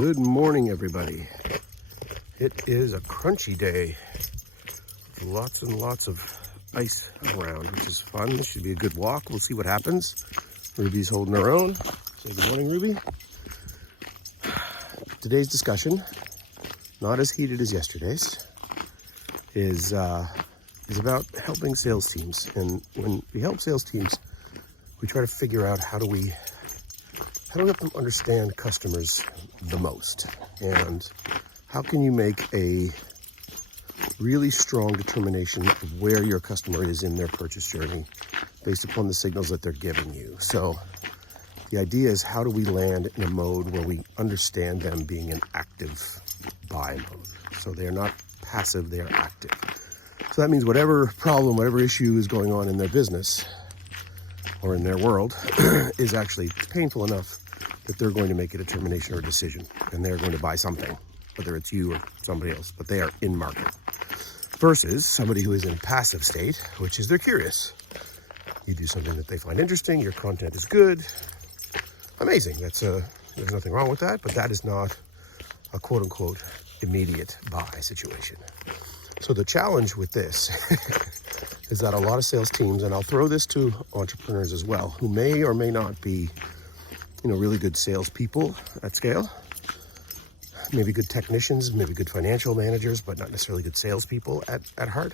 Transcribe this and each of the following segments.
Good morning, everybody. It is a crunchy day. Lots and lots of ice around, which is fun. This should be a good walk. We'll see what happens. Ruby's holding her own. Say good morning, Ruby. Today's discussion, not as heated as yesterday's, is about helping sales teams. And when we help sales teams, we try to figure out how do we help them understand customers the most, and how can you make a really strong determination of where your customer is in their purchase journey based upon the signals that they're giving you. So the idea is, how do we land in a mode where we understand them being an active buy mode? So they're not passive, they are active. So that means whatever problem, whatever issue is going on in their business or in their world is actually painful enough that they're going to make a determination or a decision, and they're going to buy something, whether it's you or somebody else, but they are in market. Versus somebody who is in a passive state, which is they're curious. You do something that they find interesting, your content is good, amazing. There's nothing wrong with that, but that is not a quote unquote immediate buy situation. So the challenge with this is that a lot of sales teams, and I'll throw this to entrepreneurs as well, who may or may not be, really good salespeople at scale, maybe good technicians, maybe good financial managers, but not necessarily good salespeople at heart,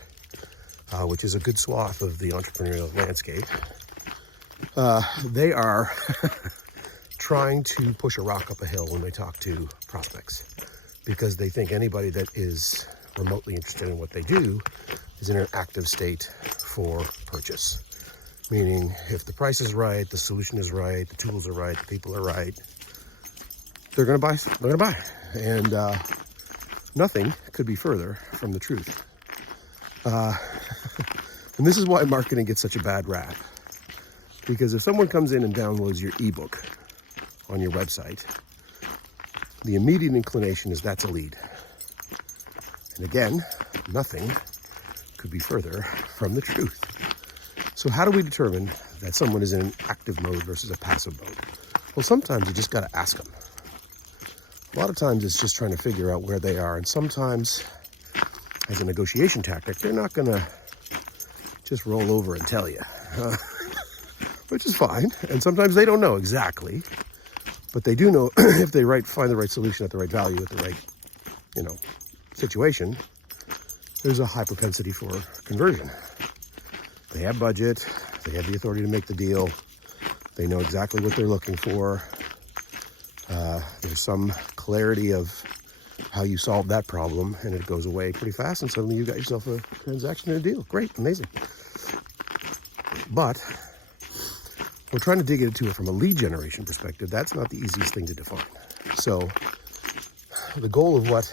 which is a good swath of the entrepreneurial landscape. They are trying to push a rock up a hill when they talk to prospects, because they think anybody that is remotely interested in what they do is in an active state for purchase. Meaning, if the price is right, the solution is right, the tools are right, the people are right, they're going to buy. They're going to buy. And nothing could be further from the truth. And this is why marketing gets such a bad rap. Because if someone comes in and downloads your ebook on your website, the immediate inclination is that's a lead. And again, nothing could be further from the truth. So how do we determine that someone is in an active mode versus a passive mode? Well, sometimes you just got to ask them. A lot of times it's just trying to figure out where they are. And sometimes, as a negotiation tactic, they're not going to just roll over and tell you, which is fine. And sometimes they don't know exactly, but they do know if they find the right solution at the right value, at the right, situation, there's a high propensity for conversion. They have budget, they have the authority to make the deal, they know exactly what they're looking for. There's some clarity of how you solve that problem, and it goes away pretty fast, and suddenly you got yourself a transaction and a deal. Great, amazing. But we're trying to dig into it from a lead generation perspective. That's not the easiest thing to define. So the goal of what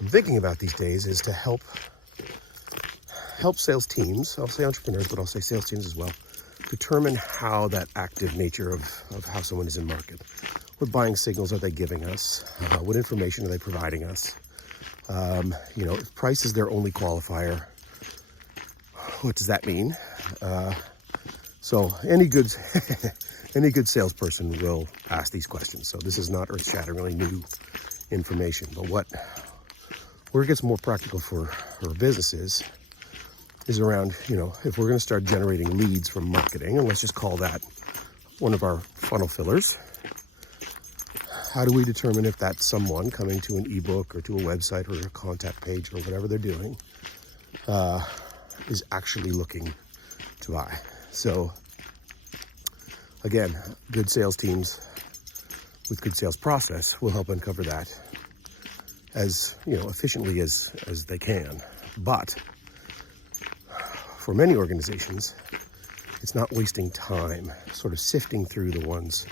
I'm thinking about these days is to help sales teams, I'll say entrepreneurs, but I'll say sales teams as well, determine how that active nature of how someone is in market. What buying signals are they giving us? What information are they providing us? If price is their only qualifier, what does that mean? So any good salesperson will ask these questions. So this is not earth-shatteringly new information, but where it gets more practical for businesses is around, if we're going to start generating leads from marketing, and let's just call that one of our funnel fillers, how do we determine if that's someone coming to an ebook or to a website or a contact page or whatever they're doing is actually looking to buy? So again, good sales teams with good sales process will help uncover that as efficiently as they can. But for many organizations, it's not wasting time sort of sifting through the ones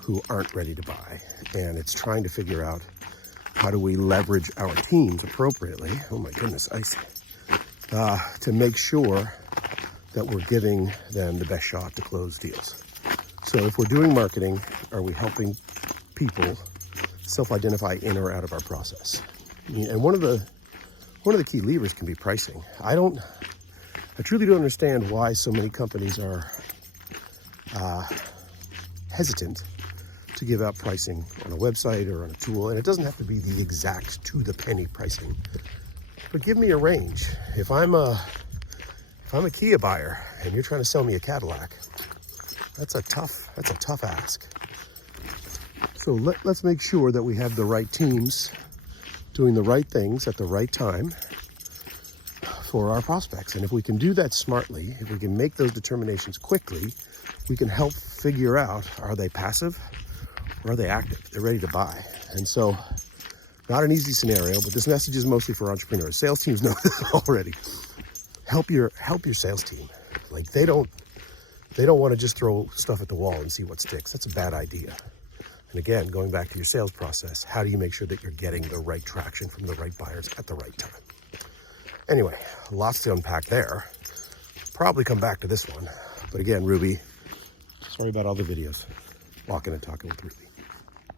who aren't ready to buy, and it's trying to figure out how do we leverage our teams appropriately, oh my goodness, icy, to make sure that we're giving them the best shot to close deals. So if we're doing marketing, are we helping people self-identify in or out of our process? And one of the key levers can be pricing. I truly don't understand why so many companies are hesitant to to give out pricing on a website or on a tool, and it doesn't have to be the exact to the penny pricing, but give me a range. If I'm a Kia buyer and you're trying to sell me a Cadillac, that's a tough ask. So let's make sure that we have the right teams doing the right things at the right time for our prospects. And if we can do that smartly, if we can make those determinations quickly, we can help figure out, are they passive or are they active? They're ready to buy. And so, not an easy scenario, but this message is mostly for entrepreneurs. Sales teams know this already. Help your sales team. Like they don't want to just throw stuff at the wall and see what sticks. That's a bad idea. And again, going back to your sales process, how do you make sure that you're getting the right traction from the right buyers at the right time? Anyway, lots to unpack there. Probably come back to this one. But again, Ruby, sorry about all the videos. Walking and talking with Ruby.